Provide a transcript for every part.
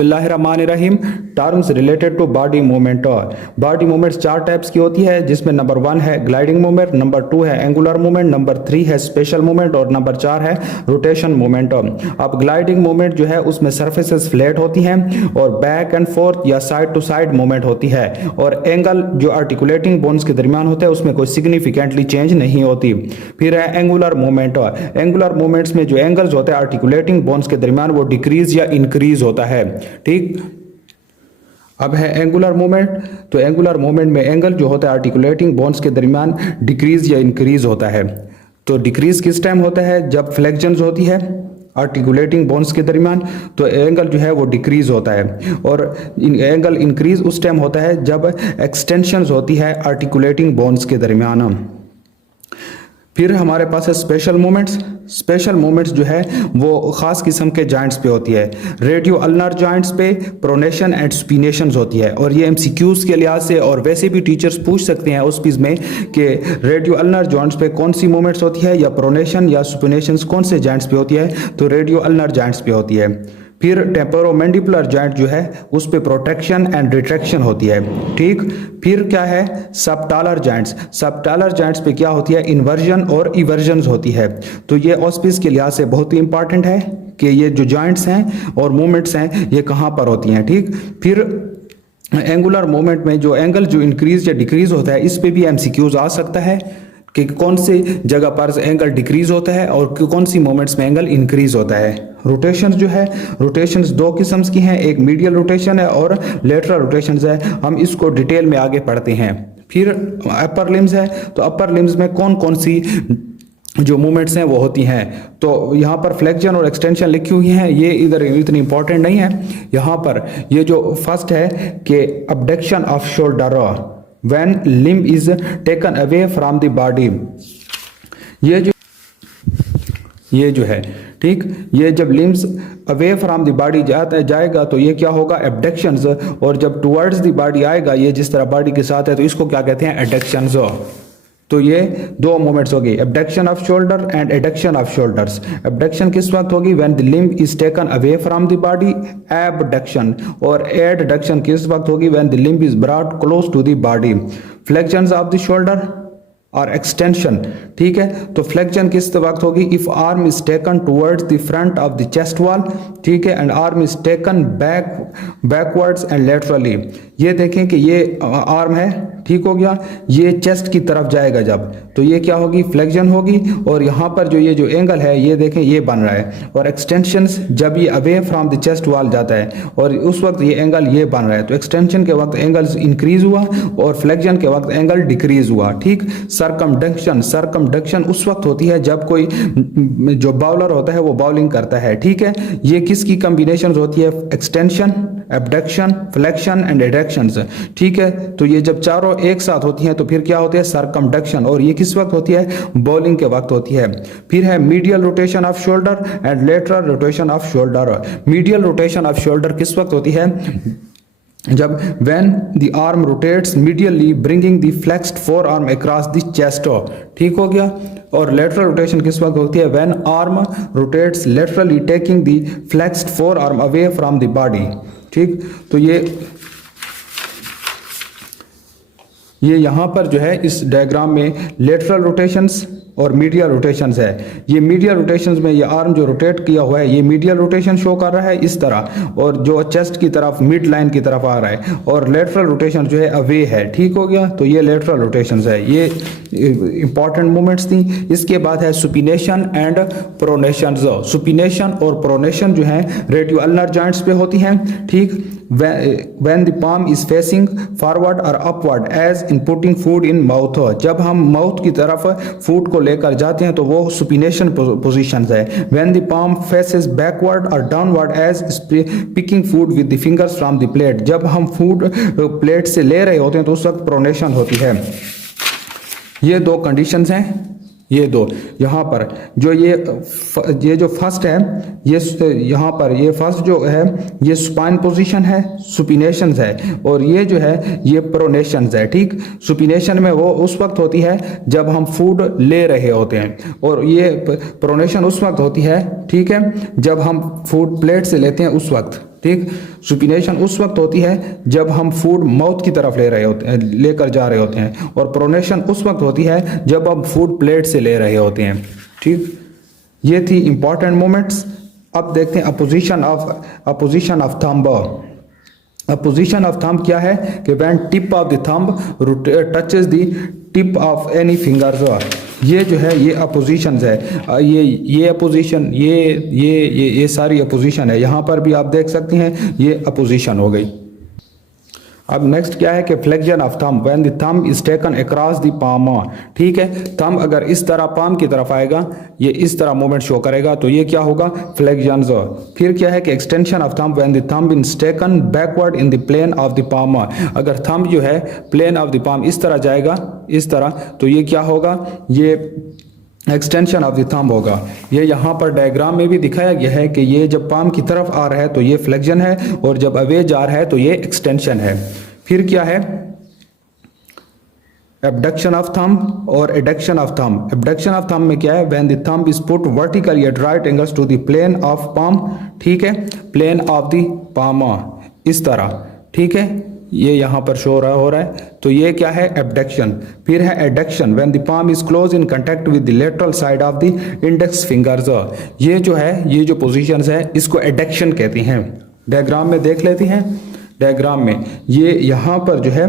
बिस्मिल्लाहिर्रहमानिर्रहीम। Terms related to body movement. Body movements चार types की होती है, जिसमें नंबर 1 है ग्लाइडिंग मूवमेंट, नंबर 2 है एंगुलर मूवमेंट, नंबर 3 है स्पेशल मूवमेंट और नंबर 4 है रोटेशन मूवमेंट। अब ग्लाइडिंग मूवमेंट जो है उसमें सर्फेसेस फ्लैट होती हैं और बैक एंड फोर्थ या साइड टू साइड मूवमेंट होती है, और एंगल जो आर्टिकुलेटिंग बोन्स के दरमियान होता है उसमें कोई सिग्निफिकेंटली चेंज नहीं होती। फिर है एंगुलर मूवमेंट। एंगुलर मूवमेंट्स में जो एंगल्स होते हैं आर्टिकुलेटिंग बोन्स के दरमियान वो डिक्रीज या इंक्रीज होता है। ठीक, अब है एंगुलर मूवमेंट। तो एंगुलर मूवमेंट में एंगल जो होता है आर्टिकुलेटिंग बोन्स के दरमियान डिक्रीज या इंक्रीज होता है। तो डिक्रीज किस टाइम होता है? जब फ्लेक्शंस होती है आर्टिकुलेटिंग बोन्स के दरमियान, तो एंगल जो है वो डिक्रीज होता है, और एंगल इंक्रीज उस टाइम होता है जब एक्सटेंशंस होती है आर्टिकुलेटिंग बोन्स के दरमियान। फिर हमारे पास है स्पेशल मूवमेंट्स। स्पेशल मूवमेंट्स जो है वो खास किस्म के जॉइंट्स पे होती है, रेडियो अल्नर जॉइंट्स पे प्रोनेशन एंड सुपिनेशंस होती है। और ये एमसीक्यूज के लिहाज से और वैसे भी टीचर्स पूछ सकते हैं उस चीज में कि रेडियो अल्नर जॉइंट्स पे कौन सी मूवमेंट्स होती है, या प्रोनेशन या सुपिनेशंस कौन से जॉइंट्स पे होती है, तो रेडियो अल्नर जॉइंट्स पे होती है। फिर टेम्पोरोमैंडिबुलर जॉइंट जो है उस पे प्रोटेक्शन एंड रिट्रैक्शन होती है। ठीक, फिर क्या है सबटालर जॉइंट्स। सबटालर जॉइंट्स पे क्या होती है? इन्वर्जन और इवर्जन होती है। तो ये ऑस्पिस के लिहाज से बहुत ही इंपॉर्टेंट है कि ये जो जॉइंट्स हैं और मूवमेंट्स हैं ये कहाँ पर होती हैं। ठीक, फिर एंगुलर मूवमेंट में जो एंगल जो इंक्रीज या डिक्रीज होता है इस पे भी एमसीक्यूज आ सकता है कि कौन सी जगह पर एंगल डिक्रीज होता है और कौन सी मोमेंट्स में एंगल इंक्रीज होता है। रोटेशंस जो है, रोटेशंस दो किस्म की हैं, एक मीडियल रोटेशन है और लेटरल रोटेशंस है। हम इसको डिटेल में आगे पढ़ते हैं। फिर अपर लिम्स है, तो अपर लिम्स में कौन कौन सी जो मूवमेंट्स हैं वो होती हैं। तो यहाँ पर फ्लेक्शन और एक्सटेंशन लिखी हुई हैं, ये इधर इतनी इंपॉर्टेंट नहीं है। यहाँ पर ये जो फर्स्ट है कि abduction off shoulder when limb is taken away from the body, ये जो है, ठीक, ये जब limbs away from the body जाएगा तो ये क्या होगा? एबडक्शंस। और जब टुवर्ड्स द बॉडी आएगा, ये जिस तरह बॉडी के साथ है, तो इसको क्या कहते हैं? एडक्शंस। तो ये दो मूवमेंट्स होगी, abduction of shoulder and adduction of shoulders. Abduction किस वक्त होगी? When the limb is taken away from the body, abduction. और एडडक्शन किस वक्त होगी? When the limb is brought close to the body. Flexions of the shoulder और extension. ठीक है, तो फ्लेक्शन किस वक्त होगी? If arm is taken towards the front of the chest wall, ठीक है, and arm is taken backwards and laterally. ये देखें कि ये आर्म है, ठीक हो गया, ये चेस्ट की तरफ जाएगा जब, तो ये क्या होगी? फ्लेक्शन होगी। और यहाँ पर जो ये जो एंगल है ये देखें ये बन रहा है। और एक्सटेंशंस जब ये away from the chest wall जाता है और उस वक्त ये एंगल ये बन रहा है, तो एक्सटेंशन के वक्त एंगल इंक्रीज हुआ और फ्लेक्शन के वक्त एंगल डिक्रीज हुआ। ठीक, सरकमडक्शन उस वक्त होती है जब कोई जो बाउलर होता है वो बाउलिंग करता है। ठीक है, ये किसकी कॉम्बिनेशन होती है? Extension, abduction, flexion and adductions. ठीक है, तो ये जब चारों एक साथ होती हैं तो फिर क्या होती है? सरकमडक्शन। और ये किस वक्त होती है? बॉलिंग के वक्त होती है। फिर है medial rotation of shoulder and lateral rotation off shoulder. Medial rotation off shoulder किस वक्त होती है? जब when the arm rotates medially bringing the flexed forearm across the chest। ठीक हो गया। और lateral rotation किस वक्त होती है? when arm rotates laterally taking the flexed forearm away from the body। ठीक, तो ये यहाँ पर जो है इस डायग्राम में लेटरल रोटेशंस और मीडियल रोटेशंस है। ये मीडियल रोटेशंस में ये आर्म जो रोटेट किया हुआ है ये मीडियल रोटेशन शो कर रहा है इस तरह, और जो चेस्ट की तरफ मिड लाइन की तरफ आ रहा है, और लेटरल रोटेशन जो है अवे है। ठीक हो गया, तो ये लेटरल रोटेशंस है। ये इंपॉर्टेंट मूवमेंट्स थी। इसके बाद है सुपिनेशन एंड प्रोनेशन। सुपिनेशन और प्रोनेशन जो है रेडियो अल्नर जॉइंट्स पे होती हैं। ठीक, when the palm is facing forward or upward as in putting food in mouth। जब हम माउथ की तरफ फूड को लेकर जाते हैं तो वो सुपिनेशन पोजीशन है। when the palm faces backward or downward as picking food with the fingers from the plate। जब हम फूड प्लेट से ले रहे होते हैं तो उस वक्त प्रोनेशन होती है। ये दो कंडीशंस हैं, ये दो। यहाँ पर जो ये जो फर्स्ट है, ये यहाँ पर ये फर्स्ट जो है ये सुपाइन पोजीशन है, सुपिनेशन है, और ये जो है ये प्रोनेशन है। ठीक, सुपिनेशन में वो उस वक्त होती है जब हम फूड ले रहे होते हैं, और ये प्रोनेशन उस वक्त होती है, ठीक है, जब हम फूड प्लेट से लेते हैं उस वक्त। ठीक। सुपिनेशन उस वक्त होती है जब हम फूड माउथ की तरफ लेकर जा रहे होते हैं, और प्रोनेशन उस वक्त होती है जब हम फूड प्लेट से ले रहे होते हैं। ठीक, ये थी इंपॉर्टेंट मोमेंट्स। अब देखते हैं opposition of thumb. Opposition of thumb क्या है कि when tip of the thumb touches the tip of any fingers, ये जो है ये अपोजिशंस है। ये अपोजिशन, ये सारी अपोजिशन है। यहाँ पर भी आप देख सकते हैं ये अपोजिशन हो गई। अब नेक्स्ट क्या है कि flexion of thumb when the thumb is taken across the palm. ठीक है, थंब अगर इस तरह पाम की तरफ आएगा, ये इस तरह मूवमेंट शो करेगा, तो ये क्या होगा, फ्लेक्शन। फिर क्या है कि extension of thumb when the thumb is taken backward in the plane of the palm. अगर थंब जो है प्लेन ऑफ द पाम इस तरह जाएगा, इस तरह, तो ये क्या होगा, ये एक्सटेंशन ऑफ द थंब होगा। ये यहाँ पर डायग्राम में भी दिखाया गया है कि ये जब पाम की तरफ आ रहा है तो ये फ्लेक्शन है, और जब अवे जा रहा है तो ये एक्सटेंशन है। फिर क्या है, एबडक्शन ऑफ थंब और adduction of thumb. Abduction of thumb में क्या है, when the thumb is put vertically at right angles to the plane of palm. ठीक है, प्लेन ऑफ द पाम इस तरह। ठीक है, ये यहाँ पर शो हो रहा है, तो ये क्या है, एबडक्शन। फिर है adduction when the palm is close in contact with the lateral side of the index fingers. ये जो है, ये जो पोजीशंस है, इसको एडक्शन कहते हैं। डायग्राम में देख लेते हैं। डायग्राम में ये यहाँ पर जो है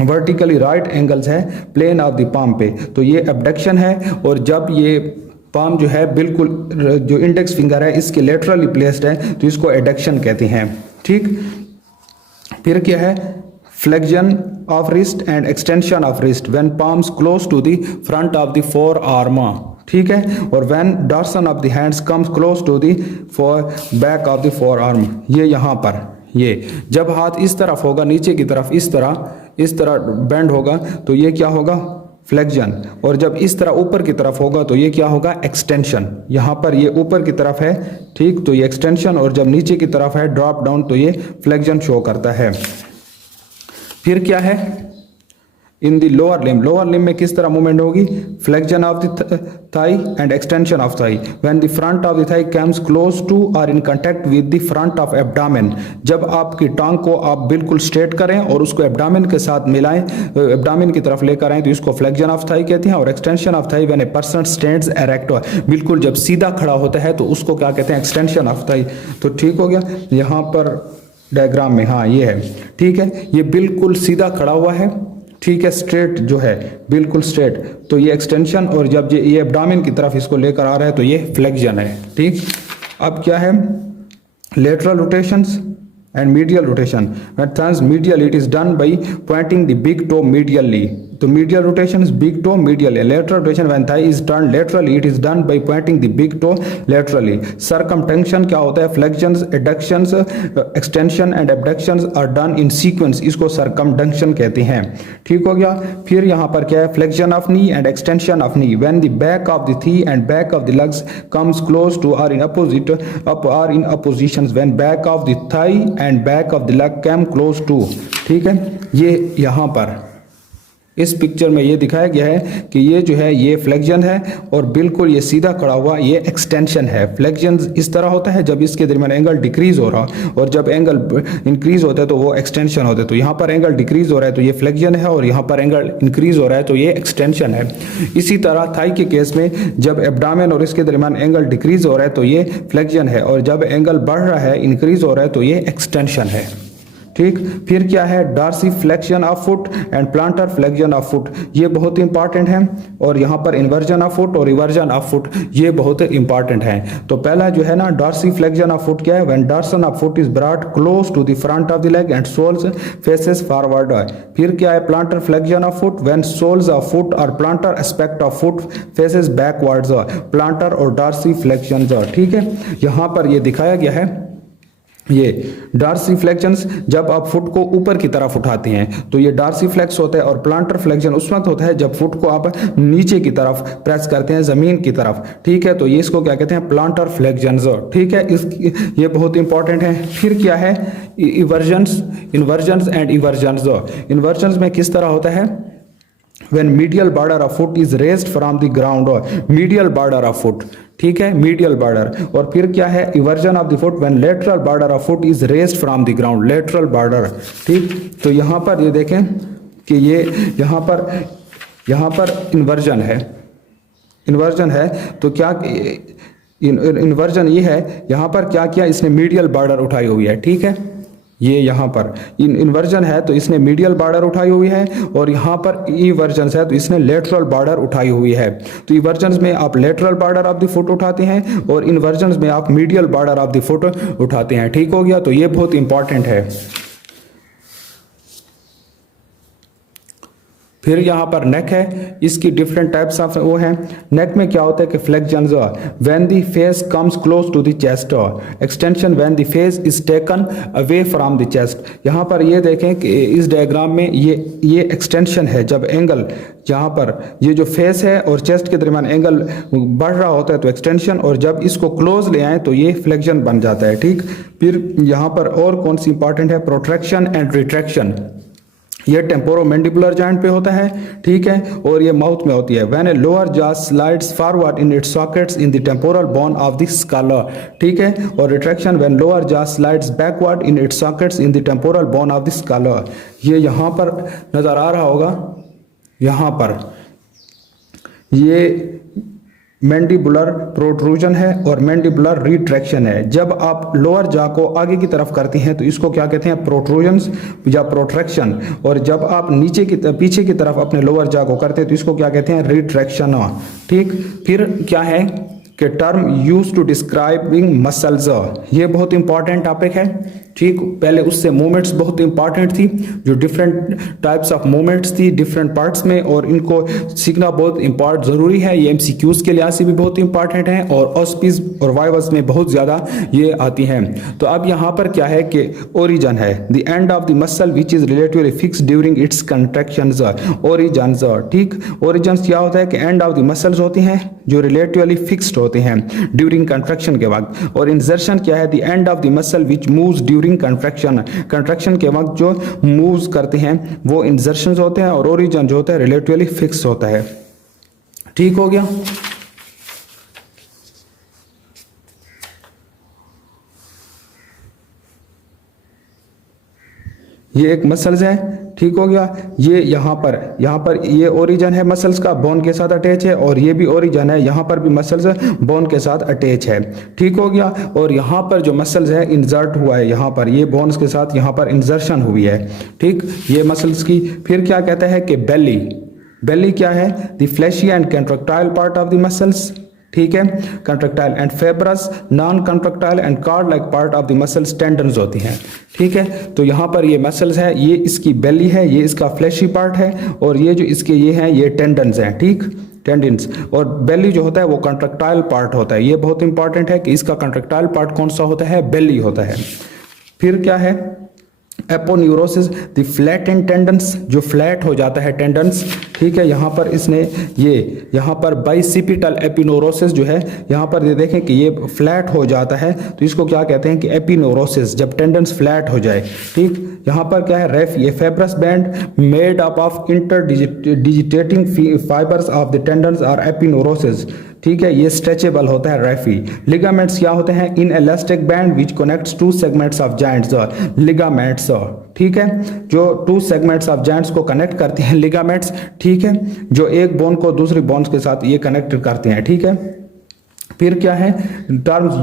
वर्टिकली राइट एंगल्स है प्लेन ऑफ द पाम पे, तो ये एबडक्शन है। और जब ये पाम जो है बिल्कुल जो इंडेक्स फिंगर है इसके लेटरली प्लेस्ड है, तो इसको एडक्शन कहते हैं। ठीक, फिर क्या है, flexion of wrist and extension of wrist when palms close to the front of the forearm. ठीक है, और when dorsum of the hands comes close to the back of the forearm. ये यहाँ पर, ये जब हाथ इस तरफ होगा, नीचे की तरफ इस तरह बेंड होगा, तो ये क्या होगा, फ्लेक्शन। और जब इस तरह ऊपर की तरफ होगा तो ये क्या होगा, एक्सटेंशन। यहाँ पर ये ऊपर की तरफ है, ठीक, तो ये एक्सटेंशन, और जब नीचे की तरफ है ड्रॉप डाउन, तो ये फ्लेक्शन शो करता है। फिर क्या है, इन द लोअर लिम्ब में किस तरह मूवमेंट होगी, flexion of the thigh and extension of thigh when the front of the thigh comes close to और in contact with the front of abdomen. जब आपकी टांग को आप बिल्कुल स्ट्रेट करें और उसको एब्डामेन के साथ मिलाएं, एब्डामेन की तरफ लेकर आएं, तो इसको फ्लेक्शन ऑफ थाई कहते हैं। और extension of thigh when a person stands erect, बिल्कुल जब सीधा खड़ा होता है तो उसको क्या कहते हैं, एक्सटेंशन ऑफ थाई। तो ठीक हो गया, यहाँ पर डायग्राम में, हाँ ये है। ठीक है, ये बिल्कुल सीधा खड़ा हुआ है, ठीक है, स्ट्रेट जो है बिल्कुल स्ट्रेट, तो ये एक्सटेंशन। और जब ये एब्डामेन की तरफ इसको लेकर आ रहा है तो ये फ्लेक्शन है। ठीक, अब क्या है, lateral rotations and medial rotation. When turns medial, it is done by pointing the big toe medially. तो medial rotation is big toe medially. Lateral rotation when thigh is turned laterally, it is done by pointing the big toe laterally. Circumtension क्या होता है, flexions, adductions, extension and abductions are done in sequence. इसको circumtension कहते हैं। ठीक हो गया। फिर यहाँ पर क्या है, flexion of knee and extension of knee. When the back of the thigh and back of the legs comes close to or in oppositions. When back of the thigh and back of the leg came close to. ठीक है, ये यहाँ पर इस picture में ये दिखाया गया है कि ये जो है ये फ्लेक्शन है और बिल्कुल ये सीधा खड़ा हुआ ये एक्सटेंशन है। फ्लेक्शन इस तरह होता है जब इसके दरमियान एंगल डिक्रीज हो रहा और जब एंगल इंक्रीज होता है तो वो एक्सटेंशन होता है। तो यहाँ पर एंगल डिक्रीज हो रहा है तो ये फ्लेक्शन है और यहाँ पर एंगल इंक्रीज हो रहा है तो ये एक्सटेंशन है। इसी तरह थाई के केस में जब एब्डामेन और इसके दरमियान एंगल डिक्रीज हो रहा है तो ये फ्लेक्शन है और जब एंगल बढ़ रहा है इंक्रीज हो रहा है तो ये एक्सटेंशन है। ठीक, फिर क्या है, dorsiflexion of foot and plantar flexion of foot, ये बहुत इंपॉर्टेंट है। और यहाँ पर इन्वर्जन ऑफ फुट और रिवर्जन ऑफ फुट ये बहुत इंपॉर्टेंट है। तो पहला जो है ना डार्सी फ्लेक्शन ऑफ फुट क्या है, when dorsum of foot is brought close to the front of the leg and soles faces forward. फिर क्या है, plantar flexion of foot when soles of foot और plantar aspect of foot faces backwards, plantar और dorsi flexion. ठीक है, यहाँ पर ये दिखाया गया है ये डार्सी फ्लेक्शंस जब आप फुट को ऊपर की तरफ उठाते हैं तो ये डार्सी फ्लेक्स होता है और प्लांटर फ्लेक्शन उस वक्त होता है जब फुट को आप नीचे की तरफ प्रेस करते हैं जमीन की तरफ। ठीक है, तो ये इसको क्या कहते हैं, प्लांटर फ्लेक्शंस। ठीक है, ये बहुत इंपॉर्टेंट है। फिर क्या है, इन्वर्जन्स एंड इवर्जन्स। इन्वर्जन्स में किस तरह होता है, when medial border of foot is raised from the ground, और medial border of foot, ठीक है, medial border। और फिर क्या है, eversion of the foot when lateral border of foot is raised from the ground, lateral border, ठीक। तो यहाँ पर ये देखें कि ये यहाँ पर इन्वर्जन है, इन्वर्जन है। तो क्या इन्वर्जन ये है, यहाँ पर क्या किया इसने, मीडियल बॉर्डर उठाई हुई है, ठीक है। ये यहाँ पर इन्वर्जन है तो इसने मीडियल बॉर्डर उठाई हुई है, और यहाँ पर इवर्जन है तो इसने लेटरल बॉर्डर उठाई हुई है। तो इवर्जन में आप lateral border of the foot उठाते हैं, और इन्वर्जन में आप medial border of the foot उठाते हैं, ठीक हो गया। तो ये बहुत इंपॉर्टेंट है। फिर यहाँ पर नेक है, इसकी डिफरेंट टाइप्स ऑफ वो है। नेक में क्या होता है कि flexion when the face comes close to the chest, extension when the face is taken away from the chest. यहाँ पर ये देखें कि इस डायग्राम में ये एक्सटेंशन है, जब एंगल यहाँ पर ये जो फेस है और चेस्ट के दरमियान एंगल बढ़ रहा होता है तो एक्सटेंशन, और जब इसको क्लोज ले आए तो ये फ्लेक्शन बन जाता है, ठीक। फिर यहाँ पर और कौन सी इंपॉर्टेंट है, प्रोट्रैक्शन एंड रिट्रैक्शन। ये टेम्पोरोमैंडिबुलर जॉइंट पे होता है, ठीक है, और ये माउथ में होती है। When a lower jaw slides forward in its sockets in the temporal bone of the skull, ठीक है। और retraction when lower jaw slides backward in its sockets in the temporal bone of the skull. ये यहाँ पर नजर आ रहा होगा, यहाँ पर ये मैंडिबुलर प्रोट्रूजन है और मैंडिबुलर रिट्रैक्शन है। जब आप लोअर जॉ को आगे की तरफ करती हैं तो इसको क्या कहते हैं, प्रोट्रूजन्स या प्रोट्रैक्शन, और जब आप पीछे की तरफ अपने लोअर जॉ को करते हैं तो इसको क्या कहते हैं, रिट्रैक्शन, ठीक। फिर क्या है कि term use to describing muscles, ये बहुत इंपॉर्टेंट टॉपिक है, ठीक। पहले उससे मूवमेंट्स बहुत इंपॉर्टेंट थी, जो डिफरेंट टाइप्स ऑफ मूवमेंट्स थी डिफरेंट पार्ट्स में, और इनको सीखना बहुत इंपॉर्टेंट ज़रूरी है। ये एमसीक्यूज के लिहाज से भी बहुत इंपॉर्टेंट है, और ऑस्पिस और वाइवस में बहुत ज़्यादा ये आती हैं। तो अब यहाँ पर क्या है कि ओरिजन है, the end of the muscle which is relatively fix during its contractions, origins, ठीक। ओरिजन्स क्या होता है कि एंड ऑफ द मसल्स होती हैं जो रिलेटिवली फिक्स्ड होते हैं ड्यूरिंग कंट्रैक्शन के वक्त, और इंसर्शन क्या है, the end of the muscle which moves during contraction, contraction के वक्त जो मूव्स करते हैं वो इंसर्शंस होते हैं, और ओरिजन जो होता है रिलेटिवली फिक्स होता है, ठीक हो गया। ये एक मसल्स है, ठीक हो गया। ये यहाँ पर ये ओरिजन है मसल्स का, बोन के साथ अटैच है, और ये भी ओरिजन है, यहाँ पर भी मसल्स बोन के साथ अटैच है, ठीक हो गया। और यहाँ पर जो मसल्स है इंसर्ट हुआ है, यहाँ पर ये बोन्स के साथ यहाँ पर इंसर्शन हुई है, ठीक, ये मसल्स की। फिर क्या कहता है कि बेली, बेली क्या है, the fleshy and contractile part of the muscles, ठीक है। Contractile and fibrous, non contractile and cord like part of the muscles tendons होती हैं, ठीक है। तो यहाँ पर ये मसल्स है, ये इसकी बेली है, ये इसका फ्लैशी पार्ट है, और ये जो इसके ये हैं ये टेंडन्स हैं, ठीक, टेंडन्स। और बेली जो होता है वो कंट्रैक्टाइल पार्ट होता है। ये बहुत इंपॉर्टेंट है कि इसका कंट्रैक्टाइल पार्ट कौन सा होता है, बेली होता है। फिर क्या है, aponeurosis, the flat and tendons, जो फ्लैट हो जाता है टेंडन्स, ठीक है। यहाँ पर इसने ये यहाँ पर बाइसिपिटल एपिनोरोसिस जो है, यहाँ पर ये देखें कि ये फ्लैट हो जाता है, तो इसको क्या कहते हैं कि एपिनोरोसिस, जब टेंडन्स फ्लैट हो जाए, ठीक। यहाँ पर क्या है, रेफ, ये fibrous band made up of interdigitating fibres of the tendons or aponeurosis, ठीक है। ये स्ट्रेचेबल होता है रेफी। लिगामेंट्स क्या होते हैं, in elastic band which connects two segments of joints, ligaments, ठीक है, जो टू सेगमेंट्स ऑफ जॉइंट्स को कनेक्ट करते हैं, लिगामेंट्स, ठीक है, जो एक बोन को दूसरी बोन्स के साथ ये कनेक्ट करते हैं, ठीक है। फिर क्या है, टर्म्स